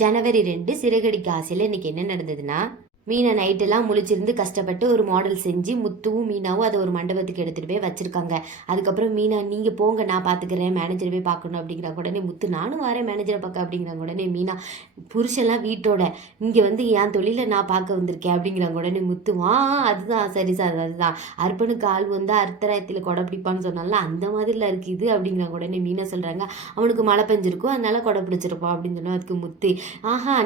ஜனவரி 2 சிறகடிக்க ஆசையில் இன்னைக்கு என்ன நடந்ததுன்னா, மீனா நைட்டெல்லாம் முழிச்சிருந்து கஷ்டப்பட்டு ஒரு மாடல் செஞ்சு முத்துவும் மீனாவும் அதை ஒரு மண்டபத்துக்கு எடுத்துகிட்டு போய் வச்சுருக்காங்க. அதுக்கப்புறம் மீனா நீங்கள் போங்க நான் பார்த்துக்கிறேன், மேனேஜர் போய் பார்க்கணும் அப்படிங்கிறாங்க. உடனே முத்து நானும் வரேன் மேனேஜரை பார்க்க அப்படிங்கிறாங்க. உடனே மீனா புருஷன்லாம் வீட்டோட இங்கே வந்து என் தொழிலை நான் பார்க்க வந்திருக்கேன் அப்படிங்கிறாங்க. உடனே முத்து அதுதான் சரி சார், அதுதான் அர்ப்பனுக்கு ஆள் வந்தால் அர்த்தராயத்தில் கொடை பிடிப்பான்னு சொன்னால அந்த மாதிரிலாம் இருக்குது இது அப்படிங்கிறாங்க. உடனே மீனா சொல்கிறாங்க அவனுக்கு மழை பெஞ்சிருக்கும் அதனால கொடை பிடிச்சிருப்பான் அப்படின்னு சொன்னால் அதுக்கு முத்து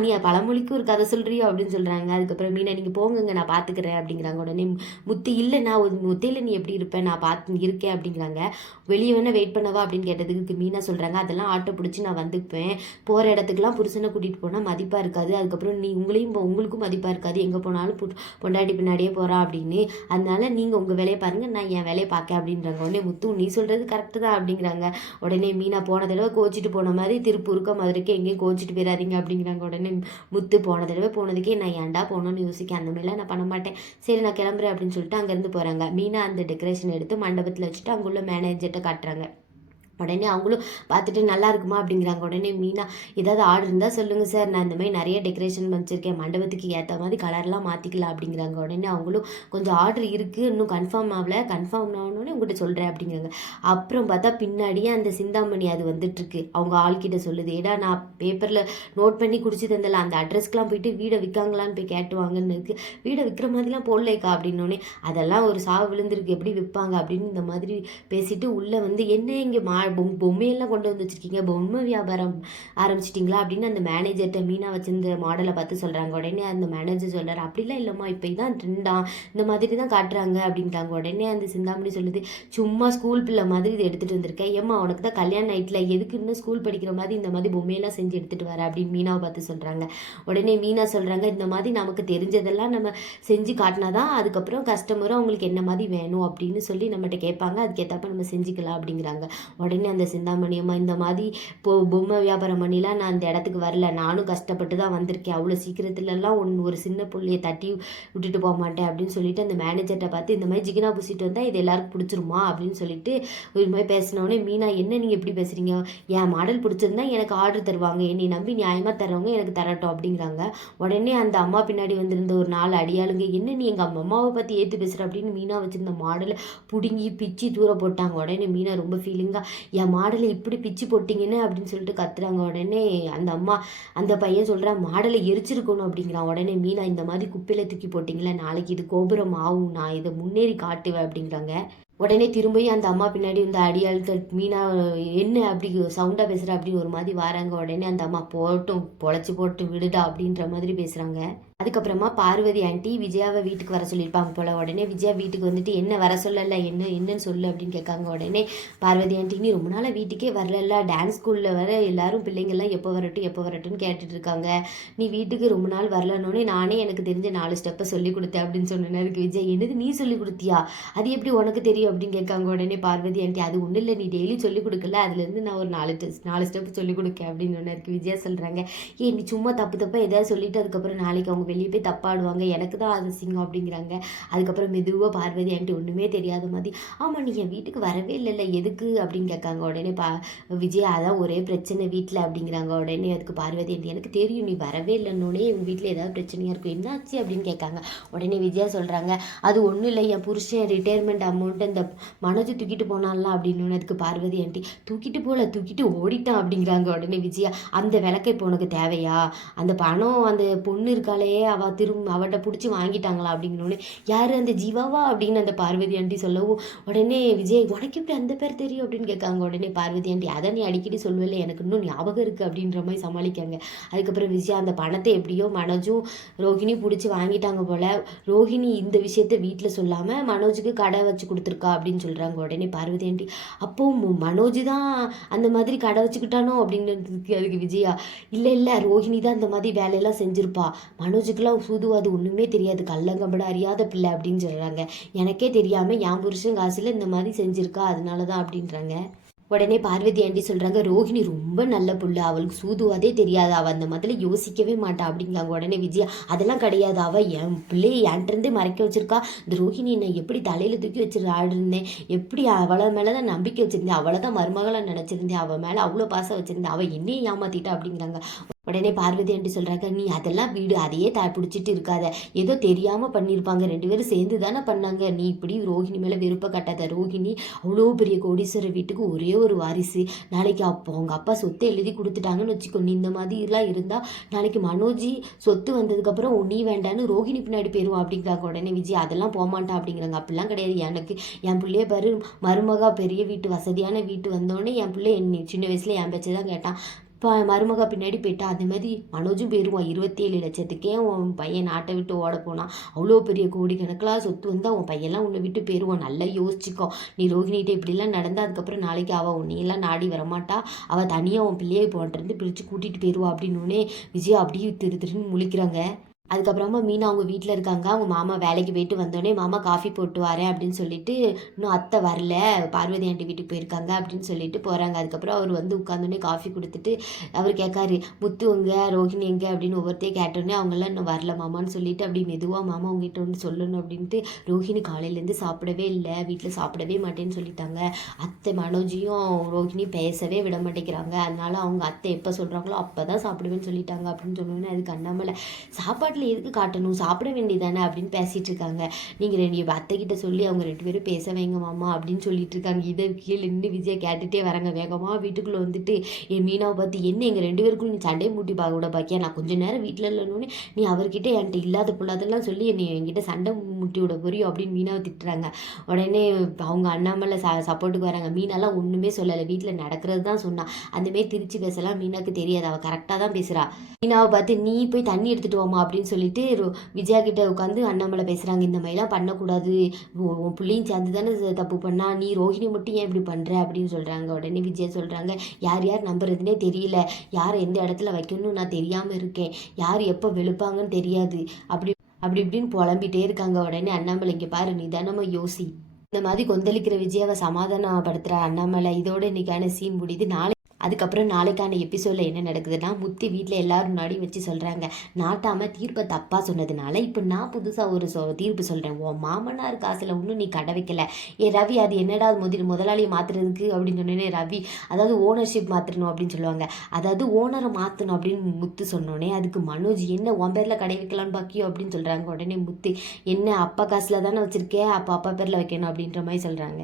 நீ பழமொழிக்கு ஒரு கதை சொல்கிறியோ அப்படின்னு சொல்கிறாங்க. அதுக்கப்புறம் மீனா நீங்கள் போங்கங்க நான் பார்த்துக்கிறேன் அப்படிங்கிறாங்க. உடனே முத்து இல்லை நான் ஒரு முத்தையில் நீ எப்படி இருப்பேன் நான் பார்த்து இருக்கேன் அப்படிங்கிறாங்க. வெளியே வேணால் வெயிட் பண்ணவா அப்படின்னு கேட்டதுக்கு மீனா சொல்கிறாங்க அதெல்லாம் ஆட்டோ பிடிச்சி நான் வந்துப்பேன், போகிற இடத்துக்குலாம் புருஷனை கூட்டிகிட்டு போனால் மதிப்பாக இருக்காது, அதுக்கப்புறம் உங்களுக்கும் மதிப்பாக இருக்காது, எங்கே போனாலும் பொண்டாட்டி பின்னாடியே போகிறா அப்படின்னு, அதனால நீங்கள் உங்கள் வேலையை பாருங்கள் நான் என் வேலையை பார்க்க அப்படின்றாங்க. உடனே முத்து நீ சொல்கிறது கரெக்டு தான் அப்படிங்கிறாங்க. உடனே மீனா போன தடவை கோச்சிட்டு போன மாதிரி திருப்பூருக்கு மதுரைக்கு எங்கேயும் கோச்சிட்டு போயிடாதீங்க அப்படிங்கிறாங்க. உடனே முத்து போன தடவை போனதுக்கே நான் ஏன்டா போகணும்னு யோசிக்க அந்த மாதிரிலாம் நான் பண்ண மாட்டேன், சரி நான் கிளம்புறேன் அப்படின்னு சொல்லிட்டு அங்கேருந்து போகிறாங்க. மீனா அந்த டெக்கரேஷன் எடுத்து மண்டபத்தில் வச்சுட்டு அங்குள்ள மேனேஜர்கிட்ட காட்டுறாங்க. உடனே அவங்களும் பார்த்துட்டு நல்லா இருக்குமா அப்படிங்கிறாங்க. உடனே மீனா ஏதாவது ஆர்டர் இருந்தால் சொல்லுங்கள் சார், நான் இந்த மாதிரி நிறைய டெக்கரேஷன் வச்சுருக்கேன், மண்டபத்துக்கு ஏற்ற மாதிரி கலர்லாம் மாற்றிக்கலாம் அப்படிங்கிறாங்க. உடனே அவங்களும் கொஞ்சம் ஆர்டர் இருக்குது இன்னும் கன்ஃபார்ம் ஆகலை, கன்ஃபார்ம் ஆகணுன்னு உங்கள்கிட்ட சொல்கிறேன் அப்படிங்கிறாங்க. அப்புறம் பார்த்தா பின்னாடியே அந்த சிந்தாமணி அது வந்துட்டுருக்கு, அவங்க ஆள்கிட்ட சொல்லுது ஏடா நான் பேப்பரில் நோட் பண்ணி குடிச்சு தந்தல அந்த அட்ரஸ்க்கெலாம் போயிட்டு வீடை விற்காங்களான்னு போய் கேட்டுவாங்கன்னு இருக்குது, வீடை விற்கிற மாதிரிலாம் போடலைக்கா அப்படின்னோடனே அதெல்லாம் ஒரு சாவு விழுந்திருக்கு எப்படி விற்பாங்க அப்படின்னு இந்த மாதிரி பேசிட்டு உள்ளே வந்து என்ன இங்கே பொம்மையெல்லாம் கொண்டு வந்து வச்சுருக்கீங்க, பொம்மை வியாபாரம் ஆரம்பிச்சிட்டிங்களா அப்படின்னு அந்த மேனேஜர்கிட்ட மீனா வச்சிருந்த மாடலை பார்த்து சொல்கிறாங்க. உடனே அந்த மேனேஜர் சொல்கிறார் அப்படிலாம் இல்லைம்மா இப்போ இதான் ட்ரெண்டா இந்த மாதிரி தான் காட்டுறாங்க அப்படின்ட்டாங்க. உடனே அந்த சிந்தாமணி சொல்லுது சும்மா ஸ்கூல் பிள்ளை மாதிரி இதை எடுத்துகிட்டு வந்திருக்கேன், ஏம்மா உனக்கு தான் கல்யாணம் நைட்டில் எதுக்கு இன்னும் ஸ்கூல் படிக்கிற மாதிரி இந்த மாதிரி பொம்மையெல்லாம் செஞ்சு எடுத்துகிட்டு வர அப்படின்னு மீனாவை பார்த்து சொல்கிறாங்க. உடனே மீனா சொல்கிறாங்க இந்த மாதிரி நமக்கு தெரிஞ்சதெல்லாம் நம்ம செஞ்சு காட்டினா தான் அதுக்கப்புறம் கஸ்டமரும் அவங்களுக்கு என்ன மாதிரி வேணும் அப்படின்னு சொல்லி நம்மகிட்ட கேட்பாங்க, அதுக்கேற்றப்ப நம்ம செஞ்சுக்கலாம் அப்படிங்கிறாங்க. உடனே அந்த சிந்தாமணியம்மா இந்த மாதிரி பொம்மை வியாபாரம் பண்ணிலாம் நான் அந்த இடத்துக்கு வரல, நானும் கஷ்டப்பட்டு தான் வந்திருக்கேன், அவ்வளோ சீக்கிரத்துலலாம் ஒரு சின்ன பிள்ளையை தட்டி விட்டுட்டு போக மாட்டேன் அப்படின்னு சொல்லிட்டு அந்த மேனேஜர்கிட்ட பார்த்து இந்த மாதிரி ஜிகினா பூசிட்டு வந்தால் இது எல்லாருக்கும் பிடிச்சிருமா அப்படின்னு சொல்லிட்டு ஒரு மாதிரி பேசினோடனே மீனா என்ன நீங்கள் எப்படி பேசுகிறீங்க, என் மாடல் பிடிச்சிருந்தா எனக்கு ஆர்டர் தருவாங்க, என்னை நம்பி நியாயமாக தர்றவங்க எனக்கு தரட்டும் அப்படிங்கிறாங்க. உடனே அந்த அம்மா பின்னாடி வந்திருந்த ஒரு 4 அடியாளுங்க என்ன நீ எங்கள் அம்மாவை பற்றி ஏற்று பேசுகிற அப்படின்னு மீனா வச்சுருந்த மாடலை பிடுங்கி பிச்சு தூர போட்டாங்க. உடனே மீனா ரொம்ப ஃபீலிங்காக என் மாடலை இப்படி பிச்சு போட்டிங்கன்னு அப்படின்னு சொல்லிட்டு கத்துறாங்க. உடனே அந்த அம்மா அந்த பையன் சொல்கிறான் மாடலை எரிச்சிருக்கணும் அப்படிங்கிறான். உடனே மீனா இந்த மாதிரி குப்பையில் தூக்கி போட்டிங்களே நாளைக்கு இது கோபுரம் ஆகும், நான் இதை முன்னேறி காட்டுவேன் அப்படிங்கிறாங்க. உடனே திரும்பியும் அந்த அம்மா பின்னாடி இந்த அடியாள்கள் மீனா என்ன அப்படி சவுண்டாக பேசுகிற அப்படின்னு ஒரு மாதிரி வராங்க. உடனே அந்த அம்மா போட்டும் பொழைச்சி போட்டு விடுடா அப்படின்ற மாதிரி பேசுகிறாங்க. அதுக்கப்புறமா பார்வதி ஆண்டி விஜயாவை வீட்டுக்கு வர சொல்லியிருப்பாங்க போல். உடனே விஜயா வீட்டுக்கு வந்துட்டு என்ன வர சொல்லலை என்னன்னு சொல்லு அப்படின்னு கேட்காங்க. உடனே பார்வதி ஆண்டி நீ ரொம்ப நாளாக வீட்டுக்கே வரல, டான்ஸ் ஸ்கூலில் வர எல்லாரும் பிள்ளைங்கள்லாம் எப்போ வரட்டும்னு கேட்டுட்டு இருக்காங்க, நீ வீட்டுக்கு ரொம்ப நாள் வரலன்னொடனே நானே எனக்கு தெரிஞ்ச 4 ஸ்டெப்பை சொல்லி கொடுத்தேன் அப்படின்னு சொன்னேன். அதுக்கு விஜய் என்னது நீ சொல்லி கொடுத்தியா, அது எப்படி உனக்கு தெரியும் அப்படின்னு கேட்காங்க. உடனே பார்வதி ஆண்டி அது ஒன்றும் இல்லை, நீ டெய்லி சொல்லிக் கொடுக்கல, அதுலேருந்து நான் ஒரு 4 ஸ்டெப் சொல்லிக் கொடுக்கேன் அப்படின்னு சொன்னதுக்கு விஜயா சொல்கிறாங்க நீ சும்மா தப்பாக எதாவது சொல்லிட்டு அதுக்கப்புறம் நாளைக்கு அவங்க வெளியே போய் தப்பாடுவாங்க, எனக்கு தான் அது சிங்கம் அப்படிங்கிறாங்க. அதுக்கப்புறம் மெதுவாக பார்வதி ஆண்டி ஒன்றுமே தெரியாத மாதிரி ஆமாம் நீ என் வீட்டுக்கு வரவே இல்லைல்ல எதுக்கு அப்படின்னு கேட்காங்க. உடனே விஜய் அதான் ஒரே பிரச்சனை வீட்டில் அப்படிங்கிறாங்க. உடனே அதுக்கு பார்வதி ஆண்டி எனக்கு தெரியும் நீ வரவே இல்லைன்னொடனே எங்கள் வீட்டில் ஏதாவது பிரச்சனையாக இருக்கும், என்னாச்சு அப்படின்னு கேட்காங்க. உடனே விஜயா சொல்கிறாங்க அது ஒன்றும் இல்லை, என் புருஷன் ரிட்டையர்மெண்ட் அமௌண்ட்டு இந்த மனோஜ் தூக்கிட்டு போனாலாம் அப்படின்னு. அதுக்கு பார்வதி ஆண்டி தூக்கிட்டு ஓடிட்டான் அப்படிங்கிறாங்க. உடனே விஜயா அந்த விளக்கை இப்போ உனக்கு தேவையா, அந்த பணம் அந்த பொண்ணு இருக்காளே அவட்ட பிடிச்சி வாங்கிட்டாங்களா அப்படிங்கன்னு. யார் அந்த ஜீவாவா அப்படின்னு அந்த பார்வதி ஆண்டி சொல்லவும் உடனே விஜய் உனக்கு எப்படி அந்த பேர் தெரியும் அப்படின்னு கேட்காங்க. உடனே பார்வதி ஆண்டி அதை நீ அடிக்கடி சொல்லுவேல எனக்கு இன்னும் ஞாபகம் இருக்குது அப்படின்ற மாதிரி சமாளிக்காங்க. அதுக்கப்புறம் விஜயா அந்த பணத்தை எப்படியோ மனோஜும் ரோஹிணி பிடிச்சி வாங்கிட்டாங்க போல், ரோஹிணி இந்த விஷயத்த வீட்டில் சொல்லாமல் மனோஜுக்கு கடை வச்சு கொடுத்துருக்கா அப்படின்னு சொல்கிறாங்க. உடனே பார்வதி ஆண்டி அப்போ மனோஜ் தான் அந்த மாதிரி கடை வச்சுக்கிட்டானோ அப்படிங்கிறதுக்கு அதுக்கு விஜயா இல்லை ரோஹிணி தான் இந்த மாதிரி வேலையெல்லாம் செஞ்சுருப்பா, மனோஜுக்கெல்லாம் சூதுவாது ஒன்றுமே தெரியாது, கள்ளங்கம்பட அறியாத பிள்ளை அப்படின்னு சொல்கிறாங்க. எனக்கே தெரியாமல் என் புருஷன் காசில் இந்த மாதிரி செஞ்சுருக்கா அதனால தான் அப்படின்றாங்க. உடனே பார்வதி ஆண்டி சொல்கிறாங்க ரோஹிணி ரொம்ப நல்ல புள்ள, அவளுக்கு சூதுவாதே தெரியாது, அவள் அந்த மாதிரி யோசிக்கவே மாட்டா அப்படிங்காங்க. உடனே விஜயா அதெல்லாம் கிடையாது, அவள் என் பிள்ளையை என்கிட்டருந்தே மறைக்க வச்சிருக்கா, இந்த ரோஹிணி நான் எப்படி தலையில் தூக்கி வச்சு ஆடிருந்தேன், எப்படி அவளை மேலே தான் நம்பிக்கை வச்சுருந்தேன், அவளை தான் மருமகளை நினச்சிருந்தேன், அவள் மேலே அவ்வளோ பாசம் வச்சுருந்தேன், அவள் என்னையும் ஏமாற்றிட்டா அப்படிங்கிறாங்க. உடனே பார்வதி ஆண்டி சொல்கிறாங்க, நீ அதெல்லாம் வீடு அதையே பிடிச்சிட்டு இருக்காத, ஏதோ தெரியாமல் பண்ணியிருப்பாங்க, 2 பேரும் சேர்ந்து தானே பண்ணாங்க, நீ இப்படி ரோஹிணி மேலே வெறுப்ப கட்டாத. ரோஹிணி அவ்வளோ பெரிய கோடீஸ்வரர் வீட்டுக்கு ஒரே ஒரு வாரிசு, நாளைக்கு அப்போ அவங்க அப்பா சொத்தை எழுதி கொடுத்துட்டாங்கன்னு வச்சுக்கோ, நீ இந்த மாதிரிலாம் இருந்தால் நாளைக்கு மனோஜி சொத்து வந்ததுக்கப்புறம் நீ வேண்டான்னு ரோஹிணி பின்னாடி போயிடுவான் அப்படிங்கிறாங்க. உடனே விஜய் அதெல்லாம் போகமாட்டான் அப்படிங்கிறாங்க. அப்படிலாம் கிடையாது, எனக்கு என் பிள்ளைய பாரு, மருமகா பெரிய வீட்டு வசதியான வீட்டு வந்தோடனே என் பிள்ளை சின்ன வயசில் என் பேச்சு தான் கேட்டான், மருமகா பின்னாடி போயிட்டா. அதே மாதிரி மனோஜும் போயிடுவான். 27 லட்சத்துக்கே உன் பையன் நாட்டை விட்டு ஓட போனான், அவ்வளோ பெரிய கோடிக்கணக்கில் சொத்து வந்தால் உன் பையன்லாம் உன்னை விட்டு போயிடுவான், நல்லா யோசிச்சுக்கோ. நீ ரோஹிணிகிட்ட இப்படிலாம் நடந்தால் அதுக்கப்புறம் நாளைக்கு அவள் உன்னையெல்லாம் நாடி வரமாட்டா, அவள் தனியாக உன் பிள்ளையை போன்றது பிரித்து கூட்டிகிட்டு போயிடுவா அப்படின்னோடனே விஜய் அப்படியே திருன்னு முழிக்கிறாங்க. அதுக்கப்புறமா மீனா அவங்க வீட்டில் இருக்காங்க. அவங்க மாமா வேலைக்கு போயிட்டு வந்தோடனே மாமா காஃபி போட்டு வரேன் அப்படின்னு சொல்லிட்டு, இன்னும் அத்தை வரல, பார்வதி ஆண்டி வீட்டுக்கு போயிருக்காங்க அப்படின்னு சொல்லிட்டு போகிறாங்க. அதுக்கப்புறம் அவர் வந்து உட்காந்தோடனே காஃபி கொடுத்துட்டு அவர் கேட்காரு, முத்து எங்க, ரோஹிணி எங்கே அப்படின்னு ஒவ்வொருத்தையும் கேட்டோடனே அவங்களாம் இன்னும் வரல மாமான்னு சொல்லிட்டு அப்படி மெதுவாக மாமா உங்ககிட்ட வந்து சொல்லணும் அப்படின்ட்டு, ரோஹிணி காலையிலேருந்து சாப்பிடவே இல்லை, வீட்டில் சாப்பிடவே மாட்டேன்னு சொல்லிட்டாங்க, அத்தை மனோஜியும் ரோஹிணி பேசவே விட மாட்டேங்கிறாங்க, அதனால அவங்க அத்தை எப்போ சொல்கிறாங்களோ அப்போ தான் சாப்பிடுவேன்னு சொல்லிட்டாங்க அப்படின்னு சொன்னோன்னே அதுக்கு அண்ணாமலை, சாப்பாடு எதுக்கு காட்டணும், சாப்பிட வேண்டியதானே அப்படின்னு பேசிட்டு இருக்காங்க. நீங்கள் அத்தைக்கிட்ட சொல்லி அவங்க 2 பேரும் பேச வைங்க மாமா அப்படின்னு சொல்லிட்டு இருக்காங்க. இதை கீழே நின்று விஜய் கேட்டுகிட்டே வராங்க. வேகமாக வீட்டுக்குள்ளே வந்துட்டு என் மீனாவை பார்த்து, என்ன எங்கள் 2 பேருக்கும் நீ சண்டையை மூட்டி பார்க்க கூட பாக்கியா, நான் கொஞ்சம் நேரம் வீட்டில் இல்லைன்னு நீ அவர்கிட்ட என்கிட்ட இல்லாத பொல்லாதெல்லாம் சொல்லி என்னை என்கிட்ட சண்டை முட்டி விட புரியும் அப்படின்னு மீனாவை திட்டுறாங்க. உடனே அவங்க அண்ணாமலை சப்போர்ட்டுக்கு வராங்க. மீனாலாம் ஒன்றுமே சொல்லலை, வீட்டில் நடக்கிறது தான் சொன்னான், அந்தமாரி திருச்சி பேசலாம் மீனாவுக்கு தெரியாது, அவள் கரெக்டாக தான் பேசுகிறா. மீனாவை பார்த்து நீ போய் தண்ணி எடுத்துகிட்டு வாமா அப்படின்னு சொல்லிட்டு விஜயா கிட்ட உட்காந்து அண்ணாமலை பேசுகிறாங்க. இந்த மாதிரிலாம் பண்ணக்கூடாது, உன் பிள்ளையும் சேர்ந்து தானே தப்பு பண்ணா, நீ ரோஹிணி மட்டும் ஏன் இப்படி பண்ணுற அப்படின்னு சொல்கிறாங்க. உடனே விஜயா சொல்கிறாங்க, யார் யார் நம்புறதுனே தெரியல, யாரை எந்த இடத்துல வைக்கணும்னு நான் தெரியாமல் இருக்கேன், யார் எப்போ வெளுப்பாங்கன்னு தெரியாது அப்படி இப்படின்னு புலம்பிகிட்டே இருக்காங்க. உடனே அண்ணாமலை, இங்கே பாரு நிதானமா யோசி. இந்த மாதிரி கொந்தளிக்கிற விஜயாவை சமாதானப்படுத்துகிற அண்ணாமலை. இதோட இன்னைக்கான சீன் முடியுது. அதுக்கப்புறம் நாளைக்கான எபிசோடில் என்ன நடக்குதுன்னா, முத்தி வீட்டில் எல்லோரும் முன்னாடி வச்சு சொல்கிறாங்க, நாட்டாமல் தீர்ப்பை தப்பாக சொன்னதுனால இப்போ நான் புதுசாக ஒரு தீர்ப்பு சொல்கிறேன், உன் மாமனார் காசில் ஒன்றும் நீ கடை வைக்கல. ரவி, அது என்னடா முதலாளியை மாற்றுறதுக்கு அப்படின்னு சொன்னோன்னே ரவி, அதாவது ஓனர்ஷிப் மாற்றணும் அப்படின்னு சொல்லுவாங்க, அதாவது ஓனரை மாற்றணும் அப்படின்னு முத்து சொன்னோன்னே அதுக்கு மனோஜ், என்ன உன் பேரில் கடை வைக்கலான்னு பாக்கியோ அப்படின்னு சொல்கிறாங்க. உடனே முத்து, என்ன அப்பா காசில் தானே வச்சுருக்கேன், அப்போ அப்பா பேரில் வைக்கணும் அப்படின்ற மாதிரி சொல்கிறாங்க.